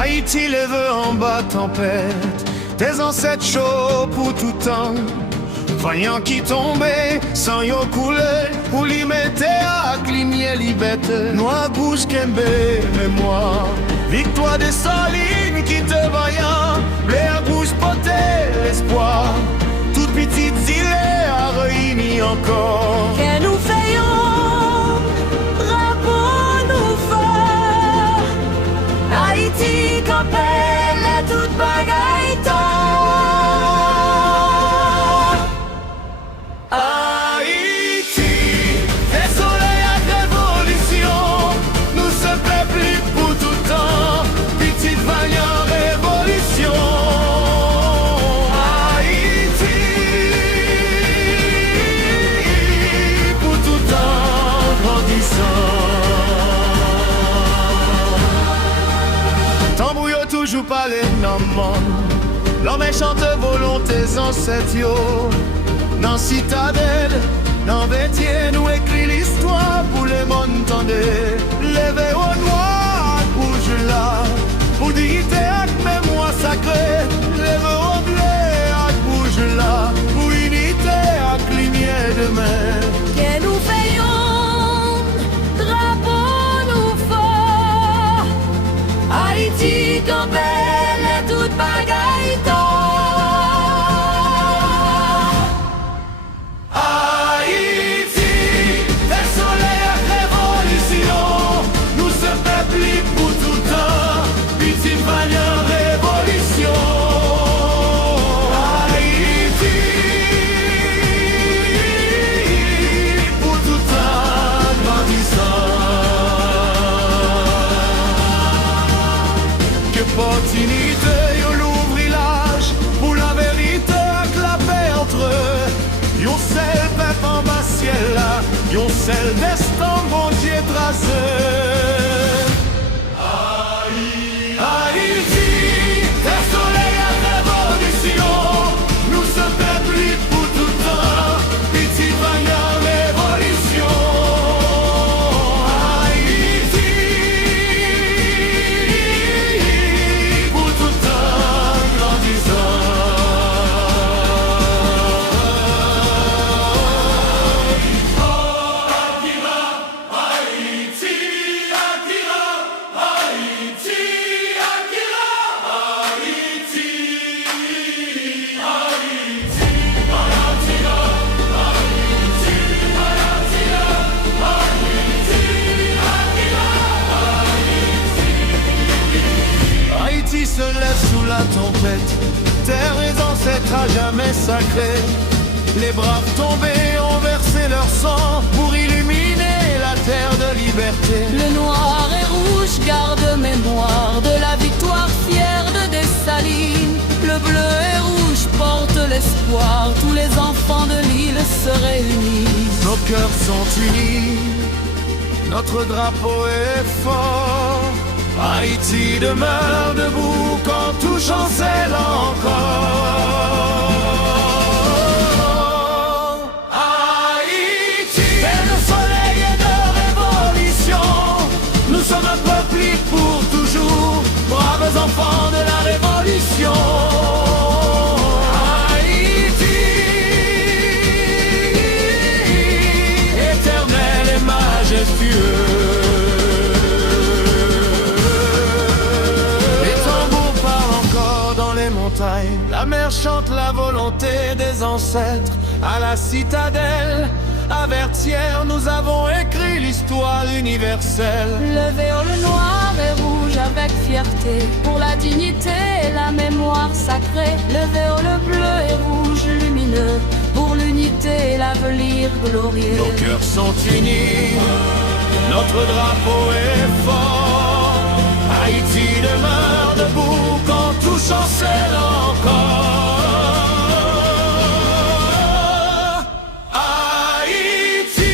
Haïti lève en bas tempête, tes ancêtres chauds pour tout temps. Voyant qui tombait, sans yo couler, pour l'y mettre à clinier liberté. Noir bouche kembe, mémoire, victoire des salines qui te voyant, blé à bouche porter l'espoir. Toute petite île a réuni encore. Que nous faisons, drapeau nous fait. Haïti campelle à toute bagaille Haïti, des soleils à révolution, nous ce peuple pour tout temps, petite vaillant révolution. Haïti, pour tout temps grandissant. Tambouille toujours parler dans le monde, l'homme chante volontés ancêtres yo. Dans citadelle, dans vêtier, nous écrit l'histoire pour le monde tendez. Levez au noir, bouge là, pour dignité avec mémoire sacrée. Levez au blé, bouge là, pour unité avec lumière demain. Que nous faisons, drapeau nous fait. Haïti campelle à toute bagaille pour tout temps, petite vaillant révolution. Haïti, pour tout temps grandissant. Qu'opportunité, yo l'ouvrit l'âge pour la vérité avec la paix entre eux. Yo seul peuple en bas ciel là, yo seul destin bon Dieu tracé. Haïti, des soleils à révolution, nous sommes peuple pour tout temps, petite vaillant révolution. Haïti, pour tout temps grandissant. Haïti, Akira, Haïti. Haïti se lève sous la tempête, terre et ancêtres à jamais sacrés. Les braves tombés ont versé leur sang pour illuminer la terre de liberté. Le noir et rouge garde mémoire de la victoire fière de Dessalines. Le bleu et rouge porte l'espoir, tous les enfants de l'île se réunissent. Nos cœurs sont unis, notre drapeau est fort. Haïti demeure debout quand tout chancelle encore. Haïti, terre de soleil et de révolution, nous sommes un peuple pour toujours, braves enfants de la révolution. Haïti, éternel et majestueux. La mer chante la volonté des ancêtres. À la citadelle, à Vertières, nous avons écrit l'histoire universelle. Levez haut le noir et rouge avec fierté, pour la dignité et la mémoire sacrée. Levez haut le bleu et rouge lumineux, pour l'unité et l'avenir glorieux. Nos cœurs sont unis, notre drapeau est fort. Haïti demeure debout quand tout chancelle encore. Haïti,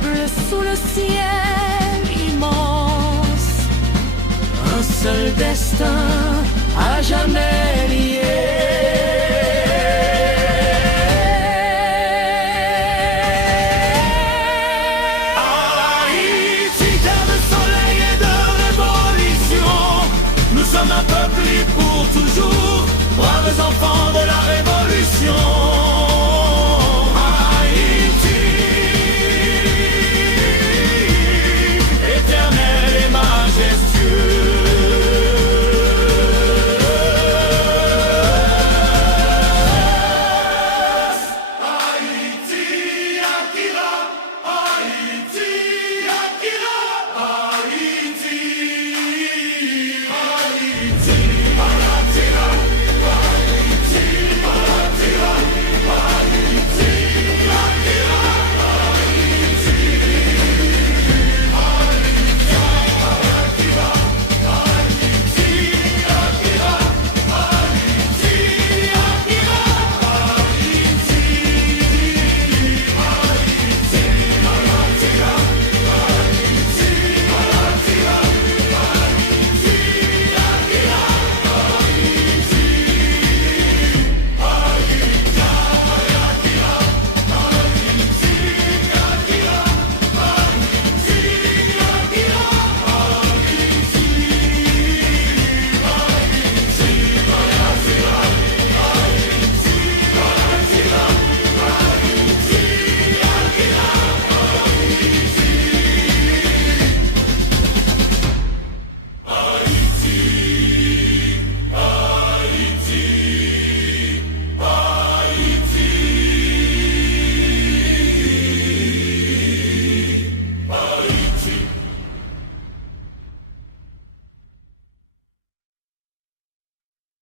peuple sous le ciel immense. Un seul destin à jamais lié.